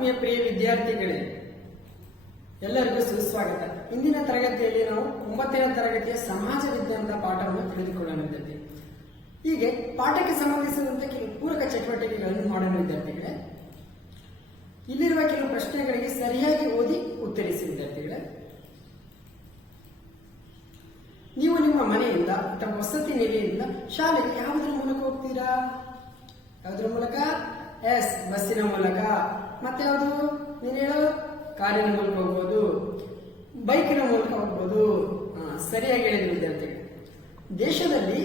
ಆತ್ಮೀಯ ಪ್ರಿಯ ವಿದ್ಯಾರ್ಥಿಗಳೇ, ಎಲ್ಲರಿಗೂ ಸುಸ್ವಾಗತ. ಇಂದಿನ ತರಗತಿಯಲ್ಲಿ ನಾವು 9ನೇ ತರಗತಿಯ ಸಮಾಜ ವಿಜ್ಞಾನದ ಪಾಠವನ್ನು ತಿಳಿದುಕೊಳ್ಳಲಿದ್ದೇವೆ. ಹೀಗೆ ಪಾಠಕ್ಕೆ ಸಂಬಂಧಿಸಿದಂತೆ ಕೆಲವು ಪೂರಕ ಚಟುವಟಿಕೆಗಳನ್ನು ಮಾಡಲು ವಿದ್ಯಾರ್ಥಿಗಳೇ, ಇಲ್ಲಿರುವ ಕೆಲವು ಪ್ರಶ್ನೆಗಳಿಗೆ ಸರಿಯಾಗಿ ಓದಿ ಉತ್ತರಿಸಿ ವಿದ್ಯಾರ್ಥಿಗಳೇ. ನೀವು ನಿಮ್ಮ ಮನೆಯಿಂದ ಅಥವಾ ವಸತಿ ನಿಲಯದಿಂದ ಶಾಲೆಗೆ ಯಾವುದರ ಮೂಲಕ ಹೋಗ್ತೀರಾ? ಯಾವುದರ ಮೂಲಕ? ಎಸ್, ಬಸ್ಸಿನ ಮೂಲಕ. ಮತ್ತೆ ಯಾವುದು? ನೀನು ಹೇಳು. ಕಾರಿನ ಮೂಲಕ ಹೋಗ್ಬೋದು, ಬೈಕಿನ ಮೂಲಕ ಹೋಗ್ಬೋದು. ಸರಿಯಾಗಿ ಹೇಳಿದ್ರು ವಿದ್ಯಾರ್ಥಿಗಳು. ದೇಶದಲ್ಲಿ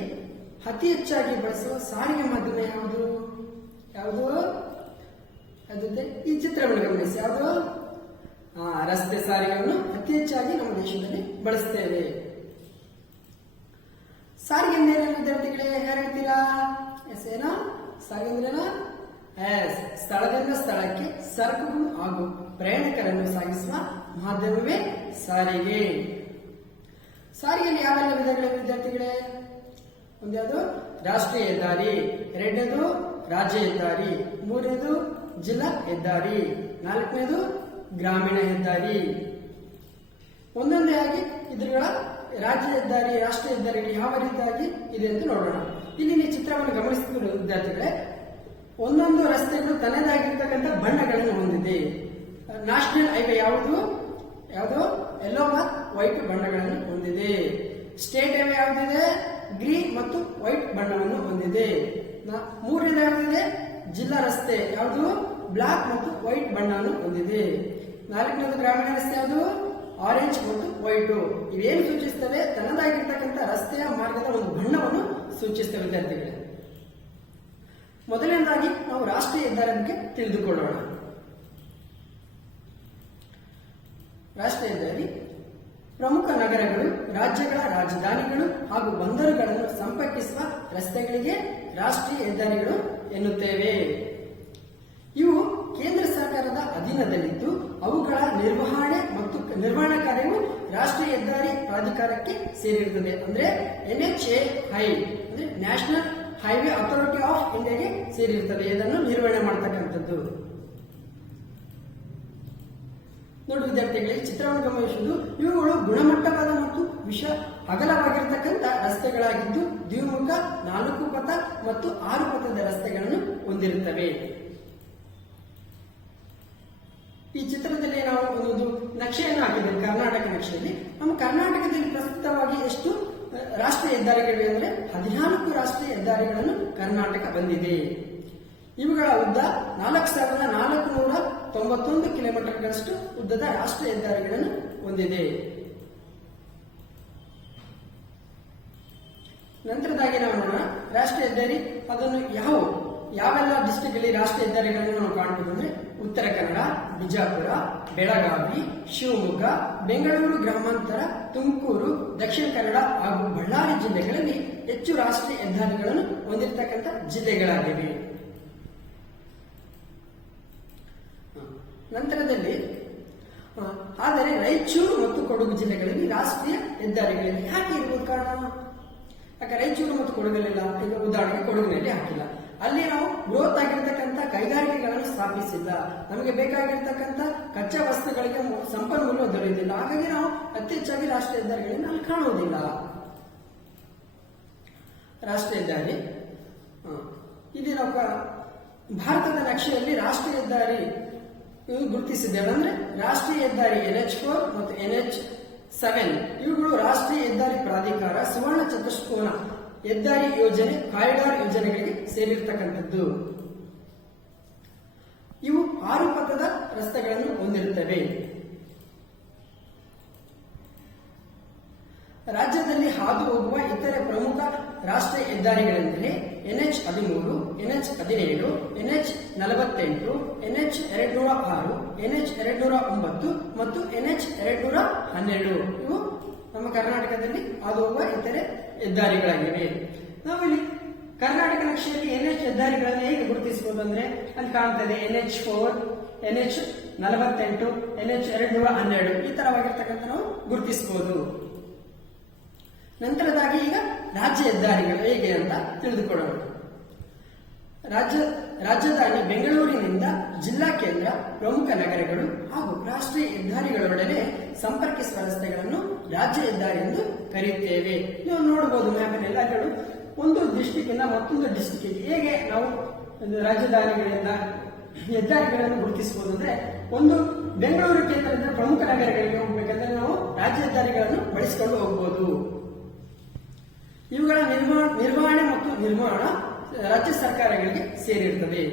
ಅತಿ ಹೆಚ್ಚಾಗಿ ಬಳಸುವ ಸಾರಿಗೆ ಮಾಧ್ಯಮ ಯಾವುದು? ಯಾವುದು? ಈ ಚಿತ್ರವನ್ನು ಗಮನಿಸಿ. ಯಾವುದು? ರಸ್ತೆ ಸಾರಿಗೆಯನ್ನು ಅತಿ ಹೆಚ್ಚಾಗಿ ನಮ್ಮ ದೇಶದಲ್ಲಿ ಬಳಸ್ತೇವೆ. ಸಾರಿಗೆ ಅಂದ್ರೆ ವಿದ್ಯಾರ್ಥಿಗಳೇ ಯಾರು ಹೇಳ್ತೀರಾ? ಎಸ್, ಏನೋ ಸಾರಿಗೆ ಅಂದ್ರೇನೋ? ಎಸ್, ಸ್ಥಳದಿಂದ ಸ್ಥಳಕ್ಕೆ ಸರಕುಗಳು ಹಾಗೂ ಪ್ರಯಾಣಿಕರನ್ನು ಸಾಗಿಸುವ ಮಾಧ್ಯಮವೇ ಸಾರಿಗೆ. ಸಾರಿಗೆಯಲ್ಲಿ ಯಾವೆಲ್ಲ ವಿಧಗಳಿವೆ ವಿದ್ಯಾರ್ಥಿಗಳೇ? ಒಂದ್ಯಾವುದು? ರಾಷ್ಟ್ರೀಯ ಹೆದ್ದಾರಿ. ಎರಡನೇದು ರಾಜ್ಯ ಹೆದ್ದಾರಿ. ಮೂರನೇದು ಜಿಲ್ಲಾ ಹೆದ್ದಾರಿ. ನಾಲ್ಕನೇದು ಗ್ರಾಮೀಣ ಹೆದ್ದಾರಿ. ಒಂದೊಂದೇ ಆಗಿ ಇದ್ರಗಳ ರಾಜ್ಯ ಹೆದ್ದಾರಿ, ರಾಷ್ಟ್ರೀಯ ಹೆದ್ದಾರಿಗಳು ಯಾವ ರೀತಿಯಾಗಿ ಇದೆ ಅಂತ ನೋಡೋಣ. ಇಲ್ಲಿ ನೀವು ಚಿತ್ರವನ್ನು ಗಮನಿಸುತ್ತಿರುವ ವಿದ್ಯಾರ್ಥಿಗಳೇ, ಒಂದೊಂದು ರಸ್ತೆಗಳು ತನ್ನದಾಗಿರ್ತಕ್ಕಂಥ ಬಣ್ಣಗಳನ್ನು ಹೊಂದಿದೆ. ನ್ಯಾಷನಲ್ ಹೈವೇ ಯಾವುದು? ಯೆಲ್ಲೋ ಮತ್ತು ವೈಟ್ ಬಣ್ಣಗಳನ್ನು ಹೊಂದಿದೆ. ಸ್ಟೇಟ್ ಹೈವೇ ಯಾವುದಿದೆ? ಗ್ರೀನ್ ಮತ್ತು ವೈಟ್ ಬಣ್ಣವನ್ನು ಹೊಂದಿದೆ. ಮೂರನೇದು ಯಾವುದಿದೆ? ಜಿಲ್ಲಾ ರಸ್ತೆ ಯಾವುದು? ಬ್ಲಾಕ್ ಮತ್ತು ವೈಟ್ ಬಣ್ಣವನ್ನು ಹೊಂದಿದೆ. ನಾಲ್ಕನೇದು ಗ್ರಾಮೀಣ ರಸ್ತೆ ಯಾವುದು? ಆರೆಂಜ್ ಮತ್ತು ವೈಟ್. ಇವೇನು ಸೂಚಿಸ್ತವೆ? ತನ್ನದಾಗಿರ್ತಕ್ಕಂಥ ರಸ್ತೆಯ ಮಾರ್ಗದ ಒಂದು ಬಣ್ಣವನ್ನು ಸೂಚಿಸ್ತವೆ ವಿದ್ಯಾರ್ಥಿಗಳೇ. ಮೊದಲನೇದಾಗಿ ನಾವು ರಾಷ್ಟ್ರೀಯ ಹೆದ್ದಾರಿ ಬಗ್ಗೆ ತಿಳಿದುಕೊಳ್ಳೋಣ. ರಾಷ್ಟ್ರೀಯ ಹೆದ್ದಾರಿ ಪ್ರಮುಖ ನಗರಗಳು, ರಾಜ್ಯಗಳ ರಾಜಧಾನಿಗಳು ಹಾಗೂ ಬಂದರುಗಳನ್ನು ಸಂಪರ್ಕಿಸುವ ರಸ್ತೆಗಳಿಗೆ ರಾಷ್ಟ್ರೀಯ ಹೆದ್ದಾರಿಗಳು ಎನ್ನುತ್ತೇವೆ. ಇವು ಕೇಂದ್ರ ಸರ್ಕಾರದ ಅಧೀನದಲ್ಲಿದ್ದು ಅವುಗಳ ನಿರ್ವಹಣಾ ಕಾರ್ಯವು ರಾಷ್ಟ್ರೀಯ ಹೆದ್ದಾರಿ ಪ್ರಾಧಿಕಾರಕ್ಕೆ ಸೇರಿರುತ್ತದೆ. ಅಂದ್ರೆ NHAI ಅಂದ್ರೆ ನ್ಯಾಷನಲ್ ಹೈವೇ ಅಥಾರಿಟಿ ಆಫ್ ಇಂಡಿಯಾಗೆ ಸೇರಿರುತ್ತದೆ. ಇದನ್ನು ನಿರ್ವಹಣೆ ಮಾಡತಕ್ಕಂಥದ್ದು. ನೋಡಿ ವಿದ್ಯಾರ್ಥಿಗಳಿಗೆ, ಚಿತ್ರವನ್ನು ಗಮನಿಸುವುದು. ಇವುಗಳು ಗುಣಮಟ್ಟವಾದ ಮತ್ತು ಅಗಲವಾಗಿರ್ತಕ್ಕಂಥ ರಸ್ತೆಗಳಾಗಿದ್ದು ದ್ವಿಮುಖ, 4 ಪಥ ಮತ್ತು 6 ಪಥದ ರಸ್ತೆಗಳನ್ನು ಹೊಂದಿರುತ್ತವೆ. ಈ ಚಿತ್ರದಲ್ಲಿ ನಾವು ಒಂದು ನಕ್ಷೆಯನ್ನು ಹಾಕಿದ್ದೇವೆ, ಕರ್ನಾಟಕ ನಕ್ಷೆಯಲ್ಲಿ. ನಮ್ಮ ಕರ್ನಾಟಕದಲ್ಲಿ ಪ್ರಸ್ತುತವಾಗಿ ಎಷ್ಟು ರಾಷ್ಟ್ರೀಯ ಹೆದ್ದಾರಿಗಳಿವೆ ಅಂದ್ರೆ 14 ರಾಷ್ಟ್ರೀಯ ಹೆದ್ದಾರಿಗಳನ್ನು ಕರ್ನಾಟಕ ಬಂದಿದೆ. ಇವುಗಳ ಉದ್ದ 4491 ಕಿಲೋಮೀಟರ್ಗಳಷ್ಟು ಉದ್ದದ ರಾಷ್ಟ್ರೀಯ ಹೆದ್ದಾರಿಗಳನ್ನು ಹೊಂದಿದೆ. ನಂತರದಾಗಿ ನಾವು ನೋಡೋಣ ರಾಷ್ಟ್ರೀಯ ಹೆದ್ದಾರಿ. ಅದನ್ನು ಯಾವೆಲ್ಲ ಡಿಸ್ಟ್ರಿಕ್ಟ್ ಅಲ್ಲಿ ರಾಷ್ಟ್ರೀಯ ಹೆದ್ದಾರಿಗಳನ್ನು ನಾವು ಕಾಣಬಹುದು ಅಂದ್ರೆ ಉತ್ತರ ಕನ್ನಡ, ಬಿಜಾಪುರ, ಬೆಳಗಾವಿ, ಶಿವಮೊಗ್ಗ, ಬೆಂಗಳೂರು ಗ್ರಾಮಾಂತರ, ತುಮಕೂರು, ದಕ್ಷಿಣ ಕನ್ನಡ ಹಾಗೂ ಬಳ್ಳಾರಿ ಜಿಲ್ಲೆಗಳಲ್ಲಿ ಹೆಚ್ಚು ರಾಷ್ಟ್ರೀಯ ಹೆದ್ದಾರಿಗಳನ್ನು ಹೊಂದಿರತಕ್ಕಂಥ ಜಿಲ್ಲೆಗಳಾಗಿವೆ. ನಂತರದಲ್ಲಿ ಆದರೆ ರಾಯಚೂರು ಮತ್ತು ಕೊಡಗು ಜಿಲ್ಲೆಗಳಲ್ಲಿ ರಾಷ್ಟ್ರೀಯ ಹೆದ್ದಾರಿಗಳಲ್ಲಿ ಯಾಕೆ ಇರುವುದು ಕಾರಣ? ಯಾಕೆ ರಾಯಚೂರು ಮತ್ತು ಕೊಡಗಲ್ಲೆಲ್ಲ? ಈಗ ಉದಾಹರಣೆಗೆ ಕೊಡಗಿನಲ್ಲಿ ಹಾಕಿಲ್ಲ. ಅಲ್ಲಿ ನಾವು ಬೃಹತ್ ಆಗಿರ್ತಕ್ಕಂಥ ಕೈಗಾರಿಕೆಗಳನ್ನು ಸ್ಥಾಪಿಸಿಲ್ಲ. ನಮಗೆ ಬೇಕಾಗಿರ್ತಕ್ಕಂಥ ಕಚ್ಚಾ ವಸ್ತುಗಳಿಗೆ ಸಂಪನ್ಮೂಲ ದೊರೆಯುವುದಿಲ್ಲ. ಹಾಗಾಗಿ ನಾವು ಅತಿ ಹೆಚ್ಚಾಗಿ ರಾಷ್ಟ್ರೀಯ ಹೆದ್ದಾರಿಗಳನ್ನು ಅಲ್ಲಿ ಕಾಣುವುದಿಲ್ಲ. ರಾಷ್ಟ್ರೀಯ ಹೆದ್ದಾರಿ ಇಲ್ಲಿ ನಾವು ಭಾರತದ ನಕ್ಷೆಯಲ್ಲಿ ರಾಷ್ಟ್ರೀಯ ಹೆದ್ದಾರಿ ಗುರುತಿಸಿದ್ದೇವೆ. ಅಂದ್ರೆ ರಾಷ್ಟ್ರೀಯ ಹೆದ್ದಾರಿ NH4 ಮತ್ತು NH7 ಇವುಗಳು ರಾಷ್ಟ್ರೀಯ ಹೆದ್ದಾರಿ ಪ್ರಾಧಿಕಾರ ಸುವರ್ಣ ಚತುಷ್ಕೋನ ಹೆದ್ದಾರಿ ಯೋಜನೆ, ಕಾರಿಡಾರ್ ಯೋಜನೆಗಳಿಗೆ ಸೇರಿರ್ತಕ್ಕಂಥದ್ದು. ಇವು 6 ಪಥದ ರಸ್ತೆಗಳನ್ನು ಹೊಂದಿರುತ್ತವೆ. ರಾಜ್ಯದಲ್ಲಿ ಹಾದು ಹೋಗುವ ಇತರೆ ಪ್ರಮುಖ ರಾಷ್ಟ್ರೀಯ ಹೆದ್ದಾರಿಗಳೆಂದರೆ NH13, NH17, NH48, NH206, NH209 ಮತ್ತು NH212. ಇವು ನಮ್ಮ ಕರ್ನಾಟಕದಲ್ಲಿ ಹಾದು ಹೋಗುವ ಇತರೆ ಹೆದ್ದಾರಿಗಳಾಗಿವೆ. ನಾವಿಲ್ಲಿ ಕರ್ನಾಟಕ ನಕ್ಷೆಯಲ್ಲಿ NH ಹೆದ್ದಾರಿಗಳನ್ನು ಹೇಗೆ ಗುರುತಿಸಬಹುದು ಅಂದ್ರೆ ಅಲ್ಲಿ ಕಾಣ್ತದೆ NH4, NH48, NH212 ಈ ತರವಾಗಿರ್ತಕ್ಕಂಥ ನಾವು ಗುರುತಿಸಬಹುದು. ನಂತರದಾಗಿ ಈಗ ರಾಜ್ಯ ಹೆದ್ದಾರಿಗಳು ಹೇಗೆ ಅಂತ ತಿಳಿದುಕೊಳ್ಳೋಣ. ರಾಜಧಾನಿ ಬೆಂಗಳೂರಿನಿಂದ ಜಿಲ್ಲಾ ಕೇಂದ್ರ, ಪ್ರಮುಖ ನಗರಗಳು ಹಾಗೂ ರಾಷ್ಟ್ರೀಯ ಹೆದ್ದಾರಿಗಳೊಡನೆ ಸಂಪರ್ಕಿಸುವ ರಸ್ತೆಗಳನ್ನು ರಾಜ್ಯ ಹೆದ್ದಾರಿ ಎಂದು ಕರೆಯುತ್ತೇವೆ. ನೀವು ನೋಡಬಹುದು ಮ್ಯಾಪಿನಲ್ಲಿ ಎಲ್ಲಗಳು ಒಂದು ಡಿಸ್ಟಿಕ್ ಇಂದ ಮತ್ತೊಂದು ಡಿಸ್ಟಿಕ್ ಹೇಗೆ ನಾವು ರಾಜಧಾನಿಗಳಿಂದ ಹೆದ್ದಾರಿಗಳನ್ನು ಗುರುತಿಸಬಹುದು ಅಂದ್ರೆ, ಒಂದು ಬೆಂಗಳೂರು ಕೇಂದ್ರದಿಂದ ಪ್ರಮುಖ ನಗರಗಳಿಗೆ ಹೋಗ್ಬೇಕಂದ್ರೆ ನಾವು ರಾಜ್ಯ ಹೆದ್ದಾರಿಗಳನ್ನು ಬಳಸಿಕೊಂಡು ಹೋಗಬಹುದು. ಇವುಗಳ ನಿರ್ವಹಣೆ ಮತ್ತು ನಿರ್ಮಾಣ ರಾಜ್ಯ ಸರ್ಕಾರಗಳಿಗೆ ಸೇರಿರುತ್ತದೆ.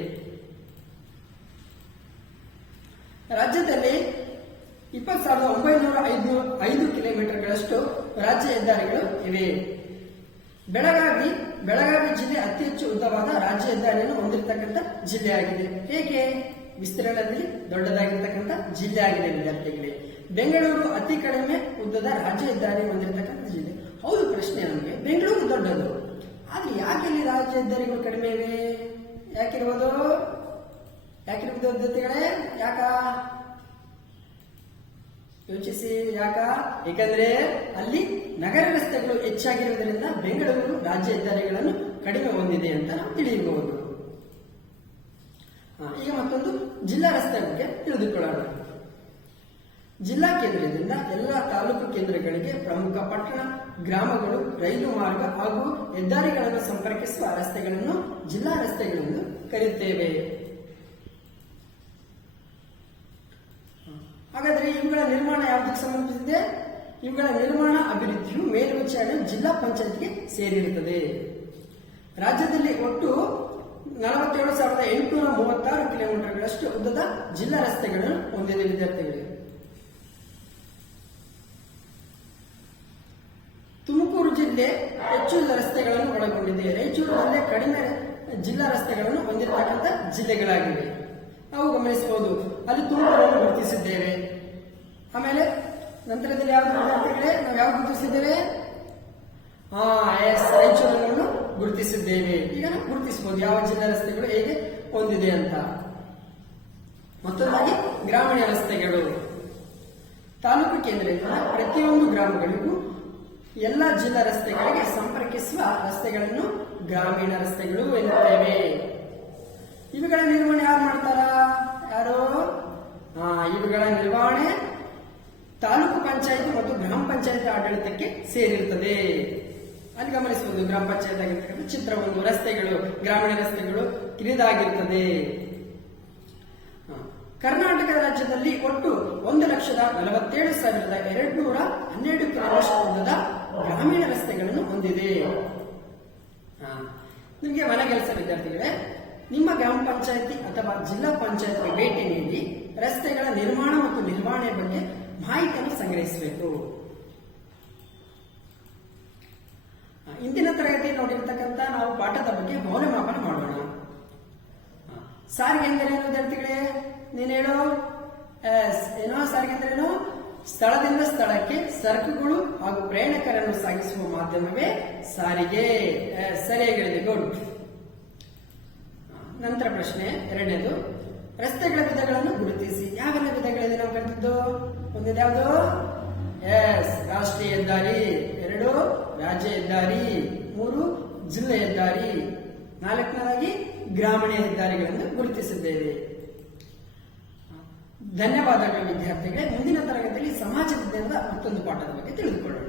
ರಾಜ್ಯದಲ್ಲಿ 20,905 ಕಿಲೋಮೀಟರ್ಗಳಷ್ಟು ರಾಜ್ಯ ಹೆದ್ದಾರಿಗಳು ಇವೆ. ಬೆಳಗಾವಿ ಜಿಲ್ಲೆ ಅತಿ ಹೆಚ್ಚು ಉದ್ದವಾದ ರಾಜ್ಯ ಹೆದ್ದಾರಿಯನ್ನು ಹೊಂದಿರತಕ್ಕಂಥ ಜಿಲ್ಲೆಯಾಗಿದೆ. ಹೇಗೆ? ವಿಸ್ತೀರ್ಣದಲ್ಲಿ ದೊಡ್ಡದಾಗಿರ್ತಕ್ಕಂಥ ಜಿಲ್ಲೆ ಆಗಿದೆ ವಿದ್ಯಾರ್ಥಿಗಳೇ. ಬೆಂಗಳೂರು ಅತಿ ಕಡಿಮೆ ಉದ್ದದ ರಾಜ್ಯ ಹೆದ್ದಾರಿ ಹೊಂದಿರತಕ್ಕಂಥ ಜಿಲ್ಲೆ. ಹೌದು, ಪ್ರಶ್ನೆ ನಮಗೆ ಬೆಂಗಳೂರು ದೊಡ್ಡದು, ಆದ್ರೆ ಯಾಕೆ ಇಲ್ಲಿ ರಾಜ್ಯ ಹೆದ್ದಾರಿಗಳು ಕಡಿಮೆ ಇವೆ? ಯಾಕಿರ್ಬೋದು ವಿದ್ಯಾರ್ಥಿಗಳೇ? ಯಾಕ ಯೋಚಿಸಿ. ಏಕೆಂದ್ರೆ ಅಲ್ಲಿ ನಗರ ರಸ್ತೆಗಳು ಹೆಚ್ಚಾಗಿರುವುದರಿಂದ ಬೆಂಗಳೂರು ರಾಜ್ಯ ಹೆದ್ದಾರಿಗಳನ್ನು ಕಡಿಮೆ ಹೊಂದಿದೆ ಅಂತ ನಾವು ತಿಳಿಯಬಹುದು. ಈಗ ಮತ್ತೊಂದು ಜಿಲ್ಲಾ ರಸ್ತೆ ಬಗ್ಗೆ ತಿಳಿದುಕೊಳ್ಳೋಣ. ಜಿಲ್ಲಾ ಕೇಂದ್ರದಿಂದ ಎಲ್ಲ ತಾಲೂಕು ಕೇಂದ್ರಗಳಿಗೆ ಪ್ರಮುಖ ಪಟ್ಟಣ, ಗ್ರಾಮಗಳು, ರೈಲು ಮಾರ್ಗ ಹಾಗೂ ಹೆದ್ದಾರಿಗಳನ್ನು ಸಂಪರ್ಕಿಸುವ ರಸ್ತೆಗಳನ್ನು ಜಿಲ್ಲಾ ರಸ್ತೆಗಳೆಂದು ಕರೆಯುತ್ತೇವೆ. ಹಾಗಾದ್ರೆ ಇವುಗಳ ನಿರ್ಮಾಣ ಯಾವುದಕ್ಕೆ ಸಂಬಂಧಿಸಿದೆ? ಇವುಗಳ ನಿರ್ಮಾಣ ಅಭಿವೃದ್ಧಿಯು ಮೇಲ್ವಿಚಾರಣೆ ಜಿಲ್ಲಾ ಪಂಚಾಯತ್ಗೆ ಸೇರಿರುತ್ತದೆ. ರಾಜ್ಯದಲ್ಲಿ ಒಟ್ಟು 47,836 ಕಿಲೋಮೀಟರ್ಗಳಷ್ಟು ಉದ್ದದ ಜಿಲ್ಲಾ ರಸ್ತೆಗಳನ್ನು ಹೊಂದಿದೆ ವಿದ್ಯಾರ್ಥಿಗಳಿಗೆ. ತುಮಕೂರು ಜಿಲ್ಲೆ ಹೆಚ್ಚು ರಸ್ತೆಗಳನ್ನು ಒಳಗೊಂಡಿದೆ. ರಾಯಚೂರು ಜಿಲ್ಲೆ ಕಡಿಮೆ ಜಿಲ್ಲಾ ರಸ್ತೆಗಳನ್ನು ಹೊಂದಿರತಕ್ಕಂಥ ಜಿಲ್ಲೆಗಳಾಗಿವೆ. ನಾವು ಗಮನಿಸಬಹುದು, ಅಲ್ಲಿ ತುಮಕೂರನ್ನು ಗುರುತಿಸಿದ್ದೇವೆ. ಆಮೇಲೆ ನಂತರದಲ್ಲಿ ಯಾವ್ದು ವಿದ್ಯಾರ್ಥಿಗಳೇ ನಾವು ಯಾವ್ದು ಗುರುತಿಸಿದ್ದೇವೆ? ರಾಯಚೂರನ್ನು ಗುರುತಿಸಿದ್ದೇವೆ. ಈಗ ನಾವು ಗುರುತಿಸಬಹುದು ಯಾವ ಜಿಲ್ಲಾ ರಸ್ತೆಗಳು ಹೇಗೆ ಹೊಂದಿದೆ ಅಂತ. ಮತ್ತೊಂದಾಗಿ ಗ್ರಾಮೀಣ ರಸ್ತೆಗಳು. ತಾಲೂಕು ಕೇಂದ್ರದಿಂದ ಪ್ರತಿಯೊಂದು ಗ್ರಾಮಗಳಿಗೂ ಎಲ್ಲ ಜಿಲ್ಲಾ ರಸ್ತೆಗಳಿಗೆ ಸಂಪರ್ಕಿಸುವ ರಸ್ತೆಗಳನ್ನು ಗ್ರಾಮೀಣ ರಸ್ತೆಗಳು ಎನ್ನುತ್ತೇವೆ. ಇವುಗಳ ನಿರ್ವಹಣೆ ಯಾರು ಮಾಡ್ತಾರ? ಇವುಗಳ ನಿರ್ವಹಣೆ ತಾಲೂಕು ಪಂಚಾಯತ್ ಮತ್ತು ಗ್ರಾಮ ಪಂಚಾಯತ್ ಆಡಳಿತಕ್ಕೆ ಸೇರಿರುತ್ತದೆ. ಅಲ್ಲಿ ಗಮನಿಸಬಹುದು, ಗ್ರಾಮ ಪಂಚಾಯತ್ ಆಗಿರ್ತಕ್ಕಂಥ ಚಿತ್ರವನ್ನು ರಸ್ತೆಗಳು, ಗ್ರಾಮೀಣ ರಸ್ತೆಗಳು ಕಿರಿದಾಗಿರುತ್ತದೆ. ಕರ್ನಾಟಕ ರಾಜ್ಯದಲ್ಲಿ ಒಟ್ಟು 1,47,212 ಕಿಲೋಮೀಟರ್ ಗ್ರಾಮೀಣ ರಸ್ತೆಗಳನ್ನು ಹೊಂದಿದೆ. ನಿಮಗೆ ಮನೆಗೆಲಸ ವಿದ್ಯಾರ್ಥಿಗಳೇ, ನಿಮ್ಮ ಗ್ರಾಮ ಪಂಚಾಯತಿ ಅಥವಾ ಜಿಲ್ಲಾ ಪಂಚಾಯತ್ಗೆ ಭೇಟಿ ನೀಡಿ ರಸ್ತೆಗಳ ನಿರ್ಮಾಣ ಮತ್ತು ನಿರ್ವಹಣೆ ಬಗ್ಗೆ ಮಾಹಿತಿಯನ್ನು ಸಂಗ್ರಹಿಸಬೇಕು. ಇಂದಿನ ತರಗತಿ ನೋಡಿರ್ತಕ್ಕಂಥ ನಾವು ಪಾಠದ ಬಗ್ಗೆ ಮೌಲ್ಯಮಾಪನ ಮಾಡೋಣ. ಸಾರಿಗೆ ಎಂದರೇನು ವಿದ್ಯಾರ್ಥಿಗಳೇ? ನೀನು ಹೇಳು. ಏನೋ ಸಾರಿಗೆ ಎಂದರೇನು? ಸ್ಥಳದಿಂದ ಸ್ಥಳಕ್ಕೆ ಸರಕುಗಳು ಹಾಗೂ ಪ್ರಯಾಣಿಕರನ್ನು ಸಾಗಿಸುವ ಮಾಧ್ಯಮವೇ ಸಾರಿಗೆ. ಸರಿಯಾಗಿ ಹೇಳಿದೆ, ಗುಡ್. ನಂತರ ಪ್ರಶ್ನೆ ಎರಡನೇದು, ರಸ್ತೆಗಳ ವಿಧಗಳನ್ನು ಗುರುತಿಸಿ. ಯಾವೆಲ್ಲ ವಿಧಗಳಿದೆ ನಾವು ಕಲಿತಿದ್ದು? ಒಂದೇದು ಯಾವುದು? ರಾಷ್ಟ್ರೀಯ ಹೆದ್ದಾರಿ. 2 ರಾಜ್ಯ ಹೆದ್ದಾರಿ. 3 ಜಿಲ್ಲಾ ಹೆದ್ದಾರಿ. 4ನೇದಾಗಿ ಗ್ರಾಮೀಣ ಹೆದ್ದಾರಿಗಳನ್ನು ಗುರುತಿಸಿದ್ದೇವೆ. ಧನ್ಯವಾದಗಳು ವಿದ್ಯಾರ್ಥಿಗಳೇ. ಮುಂದಿನ ತರಗತಿಯಲ್ಲಿ ಸಮಾಜ ವಿಜ್ಞಾನದ ಮತ್ತೊಂದು ಪಾಠದ ಬಗ್ಗೆ ತಿಳಿದುಕೊಳ್ಳೋಣ.